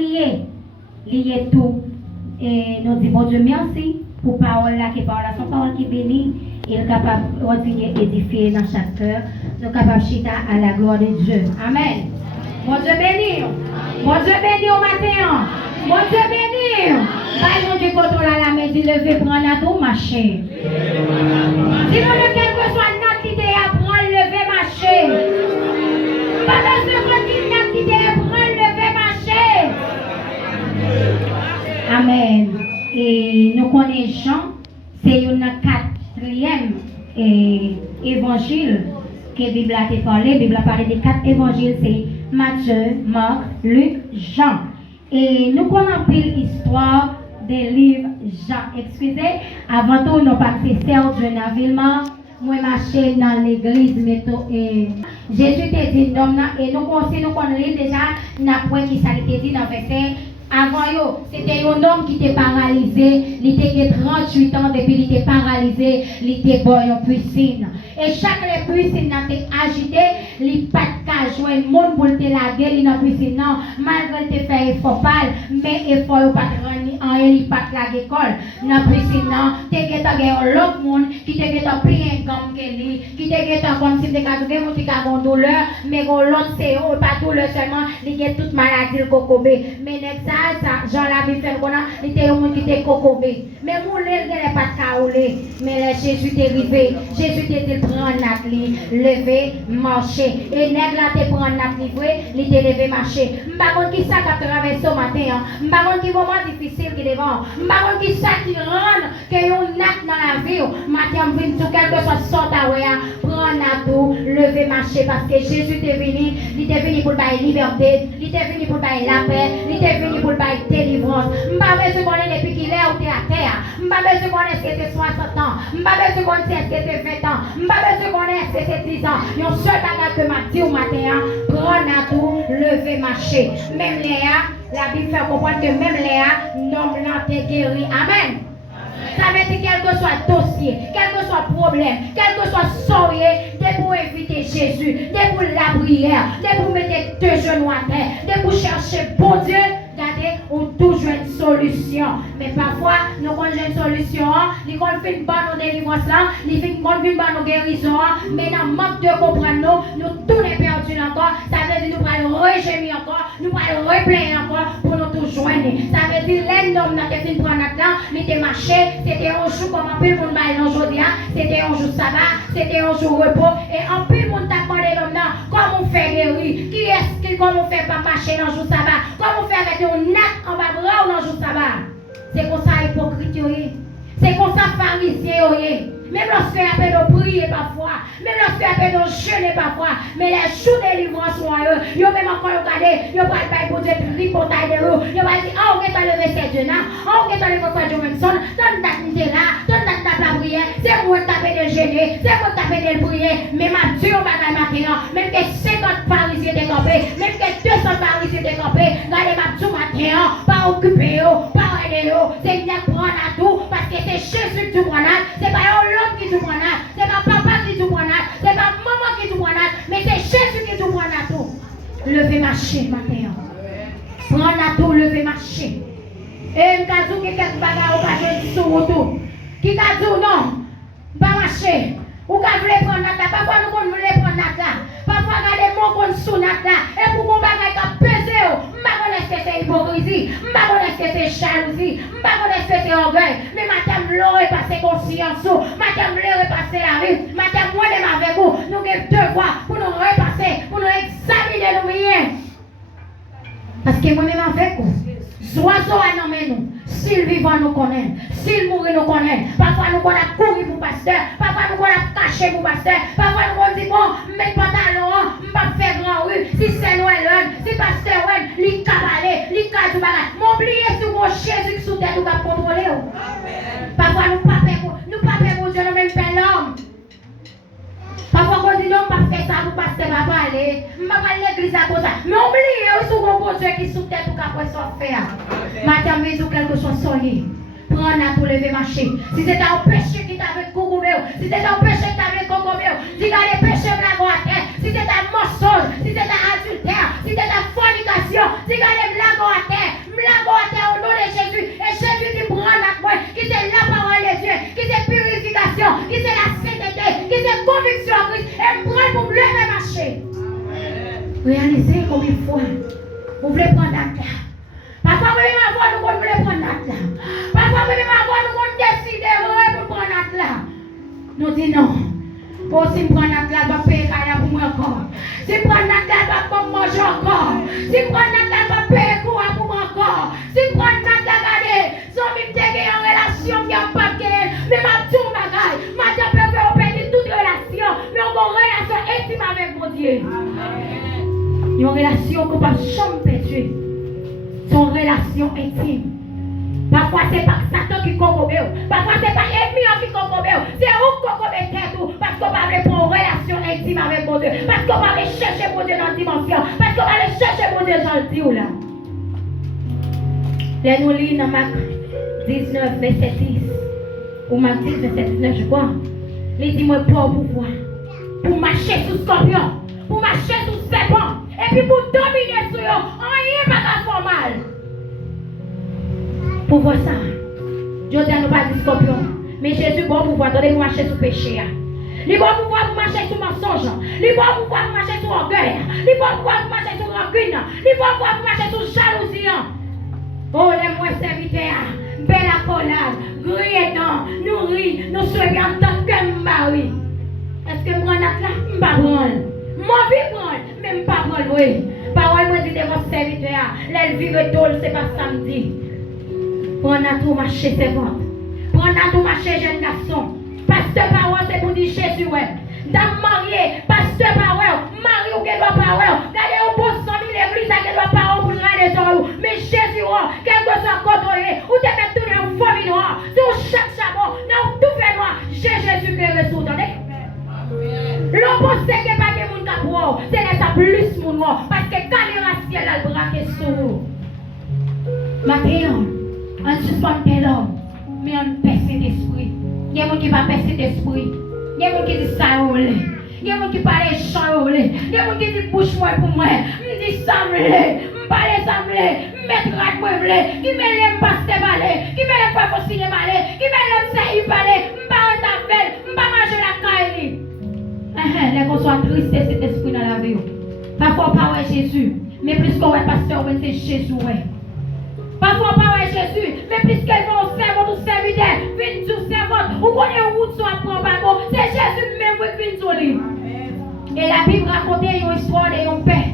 lié tout. Et nous disons, bon Dieu, merci pour parole là, qui parle, son parole qui bénit. Il est capable de continuer à édifier dans chaque cœur. Nous sommes capables de chiter à la gloire de Dieu. Amen. Bon Dieu béni. Bon Dieu béni au matin. Bon Dieu béni. Par mon Dieu, quand on a la main, dit lever, prendre la tout, marcher. Dis-moi de quel que soit notre idée à prendre, lever, marcher. Pas de seconde qui notre idée à prendre, lever, marcher. Amen. Et nous connaissons Jean, c'est une quatrième évangile que la Bible a parlé. La Bible a parlé des 4 évangiles, c'est Matthieu, Marc, Luc, Jean. Et nous connaissons l'histoire des livres Jean. Excusez, avant tout, nous pas Serge Navillement. Moi, marché dans l'église, Jésus t'a dit, et nous connaissons déjà, nous qui ça dit dans le verset. Avant, c'était un homme qui était paralysé, il était 38 ans depuis qu'il était paralysé, il était bon en piscine. Et chaque piscine a été agité, il n'a pas de jouer le monde pour te laguer, il n'a pas piscine, non, malgré qu'il fait effort, mais effort n'a pas de rendre, il n'a pas de laguer l'école. Dans la piscine, non, tu as l'autre monde qui t'a pris un gomme qui t'a comme si tu as une douleur, mais l'autre c'est pas douleur seulement, il a toute maladie, le cocobé. Mais Jean la Bible fait qu'on a, il était un monde qui était cocobé. Mais moulé, il n'est pas caoulé. Mais Jésus est arrivé. Jésus était prendre notre lit, lever, marcher. Et nègre là te prendre notre livre, il était levé, marcher. M'bagone qui ça qui traverse ce matin. M'bagone qui moment difficile qui devant. M'bagone qui ça qui rend que yon nat dans la vie. Matin vient tout quelque chose sort à ouais, prendre notre tout, lever, marcher parce que Jésus est venu, il est venu pour la liberté, il est venu pour la paix, il est venu pour la délivrance. M'pas besoin connaître depuis qu'il est ou à terre. M'pas besoin connaître que c'est 60 ans. M'pas besoin connaître que c'est 20 ans. M'pas besoin connaître que c'est 10 ans. Yon seul bagage que m'a dit au matin, prendre à tout, lever, marcher. Même Léa, la Bible fait comprendre que même Léa, non blanc est guéri. Amen. Ça veut dire quel que soit dossier, quel que soit problème, quel que soit soirée, de pour éviter Jésus, de pour la prière, de pour mettre 2 genoux à terre, de pour chercher bon Dieu. Regardez, on toujours une solution. Mais parfois, nous avons une solution, nous avons fait une bonne délivrance, nous avons fait une bonne guérison, mais dans le manque de comprendre, nous tous les perdus encore. Ça veut dire que nous allons rejeter encore, nous allons replaire encore pour nous tous joindre. Ça veut dire que l'homme n'a pas fait prendre notre temps, il était marché, c'était un jour comme un peu pour nous aujourd'hui, c'était un jour sabbat, c'était un jour repos, et en plus, nous t'a demandé l'homme, comment on fait guérir, qui est-ce qui, comment on fait pas marcher dans le jour sabbat, comment on fait avec un acte en bas bras ou dans le jour sabbat. C'est comme ça hypocrite, c'est comme ça pharisien. Même lorsque la peine de prier parfois, même lorsque la peine de jeûner parfois, mais les jours de délivrance sont eux, ils ont même encore regardé, ils ont pas le pour Dieu tripotaille de eux, ils ont dit, oh, on est dans le verset de Dieu, oh, on est dans le verset de Johnson, donne ta t'es là, donne ta la prière, c'est moi qui t'appelle de jeûner, c'est moi qui t'appelle de prier, mais ma Dieu, on va dans matin, même que 50 parisiens décampés, même que 200 parisiens décampés, regardez ma Dieu matin, pas occupé, pas aider, c'est bien prendre à tout, parce que c'est Jésus qui prend à, c'est pas qui tout prend, c'est pas papa qui tout prend, c'est pas maman qui tout prend, mais c'est Jésus qui tout prend à tout. Levez marcher matin. Prends à tout, levez marcher. Et m'kazou qui quelque bagarre ou pas jouer sur autour. Qui ka dit non, pas marcher. Ou ka vle prendre nata, parfois nous kon vle prendre nata. Parfois regardez mon kon sous nata et pour mon bagage ka peser ou, m'pa connaître que c'est hypocrisie, m'pa connaître que c'est jalousie, m'pa connaître que c'est orgueil, mais madame l'aurait passé conscience ou, madame l'aurait passé la rue, madame moi dem avec vous, nous avons devoir pour nous repasser, pour nous examiner nous bien. Parce que moi-même avec vous, oiseaux à nommer nous. S'il vivant nous connaît, s'il mourit nous connaît, parfois nous connaissons courir pour pasteur, parfois nous connaissons cacher pour pasteur, parfois nous disons bon, mes pantalons, je ne vais pas faire grand rue, si c'est Noël, si pasteur, il cabalé, il casse du bagage. M'oubliez sur mon Jésus qui sous terre nous va contrôler. Parfois nous ne pas faire pour Dieu, nous même faire l'homme. Parfois on dit non, parce que ça vous pasteur va pas aller, je ne vais pas aller à l'église à cause de ça. Mais oubliez sur mon bon Dieu qui sous terre tout va faire. Madame, mais quelque chose soigné. Prends à pour lever marcher. Si c'est un péché qui t'a fait coucoumer, si c'est un péché qui t'a fait coucoumer, si t'as des péchés de la terre, si c'est un mensonge, si c'est un adultère, si c'est un fornication, si t'as des blagues à terre, Réalisez combien de fois vous voulez prendre date là. Parfois, même avant, nous voulons prendre date là. Parfois, même avant, nous voulons décider pour prendre date là. Nous disons non. Oh, si je prends date là, je vais payer pour moi encore. Si je prends date là, je vais manger encore. Si je prends date là, je vais payer pour moi encore. Si je prends date là, regardez, si on me dit en relation qui n'a pas de gueule, mais ma tout bagaille, ma Dieu peut faire perdre toute relation, mais on a une relation intime avec mon Dieu. Une relation qu'on ne peut jamais perdre. C'est une relation intime. Parfois, ce n'est pas Satan qui concobe. Parfois, ce n'est pas l'ennemi qui concobe. C'est vous qui concobe tête. Parce qu'on va aller pour une relation intime avec mon Dieu. Parce qu'on va aller chercher mon Dieu dans la dimension. Parce qu'on va aller chercher mon Dieu dans le Dieu là. Là, nous lisons dans Marc 19, verset 10. Ou Marc 10, verset 19, je crois. Il dit, moi, pour pouvoir. Pour marcher sous scorpion. Pour marcher sous serpent. Et puis pour dominer sur eux. Rien pas qu'à faire mal. Pour voir ça, je dis à nous pas dit scorpion. Mais Jésus bon pouvoir, attendez, pour marcher sur le péché. Il bon pouvoir pour marcher sur le mensonge. Il bon pouvoir pour marcher sur l'orgueil. Il bon pouvoir pour marcher sur la rancune. Il bon pouvoir pour marcher sur la jalousie. Oh, les moins serviteurs, belle accolade, griétant, nourri, nous soyons en tant que mari. Est-ce que moi, là, je ne pas prendre? Moi, je prendre, mais je ne pas prendre, oui. Parole, moi, dit de vos serviteurs, les vivre tôt, c'est pas samedi. Prends à tout marché, c'est bon. Prends à tout marché, jeune garçon. Pasteur parole, c'est pour dire Jésus, ouais. Dame mariée, pasteur parole, mari ou qu'elle doit parole. Regardez au beau sang, l'église, qu'elle doit parole pour regarder sur vous. Mais Jésus, qu'elle doit s'en contrôler. Ou te mettre tout dans une famille noire. Sur chaque chabot, dans tout fait noir. J'ai Jésus qui est ressource, attendez. L'on pense que pas de monde qui a c'est là plus mon noir. Parce que caméra ciel a le braqué sur vous. Maintenant, on suspend l'homme, mais on pèse l'esprit. Il y a des gens qui ne pas pèse l'esprit. Il y a des gens qui disent ça. Il y a des gens qui parlent chant. Il y a des gens qui disent bouche-moi pour moi. Je dis ça, je parle ça, je mettre la poivre, qui me l'aime pas se parler, qui me l'aime pas pour signer parler, qui me l'aime ça y parler, je parle ta belle, je pas manger la caille. Les gens sont tristes cet esprit dans la vie. Parfois, pas ouais Jésus, mais plus qu'on est pasteur, c'est Jésus. Parfois, pas ouais Jésus, mais plus qu'elles vont servir tout serviteur, viennent tout servir, ou qu'on est route sur un propos, c'est Jésus même qui vient sur lui. Et la Bible raconte une histoire d'un père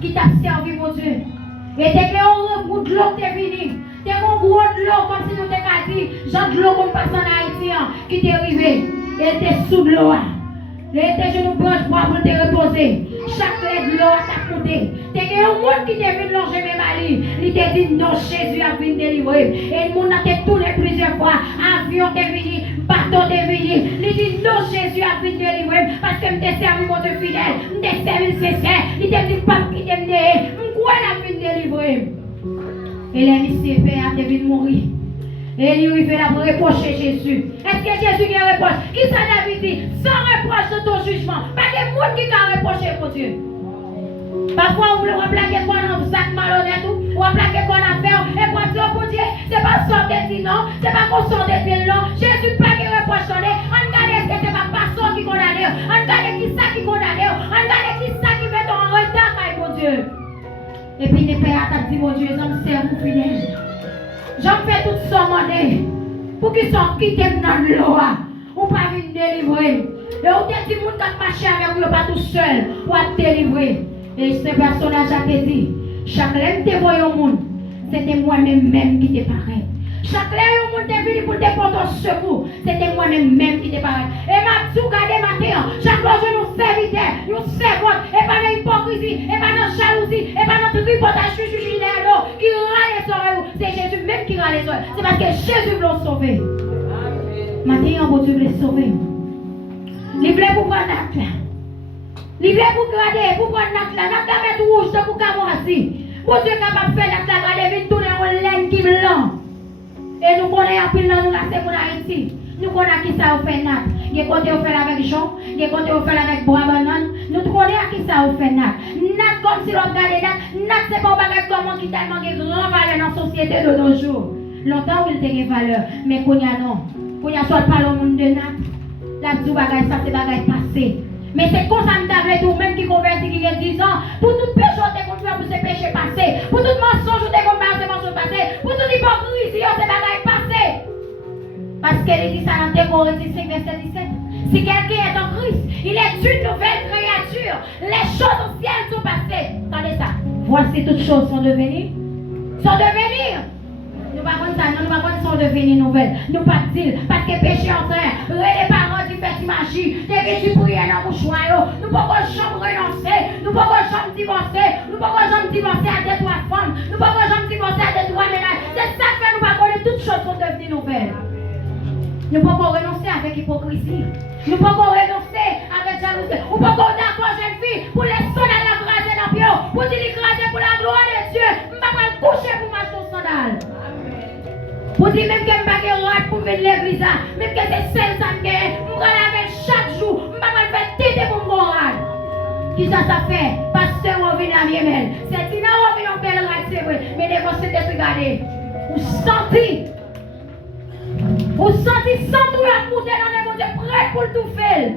qui t'a servi, mon Dieu. Et dès qu'on rencontre de l'eau qui est venu, dès qu'on gros de l'eau, comme si nous t'avons dit, genre de l'eau qu'on passe en Haïti, qui t'est arrivé, et était sous de l'eau. Les genoux branches pour te reposer. Chaque lèvre de l'eau a tapé. T'es un monde qui est venu longer mes maris. Il t'a dit non, Jésus a venu délivrer. Et le monde a tourné plusieurs fois. Avion est venu, bateau est venu. Il dit non, Jésus a venu délivrer. Parce que je t'ai servi mon Dieu fidèle. Je t'ai servi sincère. Il t'a dit pas qui t'aime. Pourquoi il a venu délivrer? Et les messieurs pères a venu mourir. Et lui, il fait la reprocher Jésus. Est-ce que Jésus qui reproche? Qui ça David dit? Sans reproche de ton jugement. Pas de monde qui a reproché pour Dieu. Parfois, on veut plaquer quoi dans un sac malhonnête ou on plaquer quoi dans faire. Et pour dire pour Dieu, c'est pas sortir dit non, c'est pas qu'on sortir dit non. Jésus pas qui reproche on regarde est-ce que c'est pas pasteur qui condamne. On regarde qui ça qui condamne. On regarde qui ça qui met en retard pour Dieu. Et puis les pères ont dit mon Dieu, j'en sais vous fidèle. J'en fais tout ça, pour qu'ils soient quittés dans l'eau, ou pas venir délivrer. Et on te dit, moun qui marche avec vous, pas tout seul, ou à délivrer. Et ce personnage a dit, chaque lèvre te voyait au monde, c'était moi-même qui te paraît. Chaque lèvre au monde te venu pour te porter au secours, c'était moi-même qui te paraît. Et ma tout garde matin, chaque fois je nous serviteur, nous servons, et pas dans l'hypocrisie, et pas dans la jalousie, et pas dans le tripotage, qui râle les oreilles, c'est Jésus même qui râle les oreilles. C'est parce que Jésus veut nous sauver. Maintenant, bon Dieu veut nous sauver. Il voulait pour prendre l'acte là. Il voulait pour grader, pour prendre l'acte là. L'acte là met rouge, donc pour camoissi. Bon Dieu est capable de faire l'acte là, grader, vite tourner en laine qui blanc. Et nous connaissons un peu là, nous là, c'est pour Haïti. Nous connaissons qui ça fait nat. Il y a côté on fait avec Jean, il y a côté on fait avec bois banane. Nous connaissons qui ça fait nat. Nat comme si l'on regarde nat c'est pas un bagage comment qui tellement de grand valeur dans la société de nos jours. Longtemps il était valeur, mais qu'on y a non. Qu'on y a soit pas le monde de nat. La petite bagage ça c'est bagage passé. Mais c'est comme ça que vous même qui convertit qui a 10 ans. Pour tout péché, vous qu'on faire pour ces péchés passés. Pour tout mensonge, vous qu'on faire pour ces mensonges passés. Pour toute hypocrisie, c'est bagaille passé. Parce qu'elle dit ça dans 2 Corinthiens 5, verset 17. Si quelqu'un est en Christ, il est une nouvelle créature. Les choses anciennes sont passées. Attendez ça. Voici toutes choses sont devenues. Sont devenues. Nous ne pouvons pas ça, nous ne pouvons pas sont devenues nouvelles. Nous ne pouvons pas dire, parce que péché en train, les parents qui font magie, des vêtus pour y aller dans le mouchoir, nous ne pouvons pas jamais renoncer, nous ne pouvons pas jamais divorcer, nous ne pouvons pas jamais divorcer à 2-3 femmes, nous ne pouvons pas jamais divorcer à 2-3 ménages. C'est ça que nous ne pouvons pas connaître, toutes choses sont devenues nouvelles. Nous ne pouvons pas renoncer avec hypocrisie. Nous ne pouvons pas renoncer avec jalousie. Nous ne pouvons pas d'accord, jeune fille, pour les sandales à écraser dans le pied, pour dire écraser pour la gloire de Dieu. Je ne vais pas coucher pour marcher aux sandales. Pour dire même que je ne vais pas rate pour venir l'église, même que c'est celle ça me gagne, je vais laver chaque jour, je ne vais pas faire tête pour mon moral. Qui ça fait? Pasteur, on vient à Miemel. C'est une on vient en belle rate, c'est vrai. Mais les conseils de regarder. Vous sentez sans tout la monter dans les mondes prêt pour tout faire.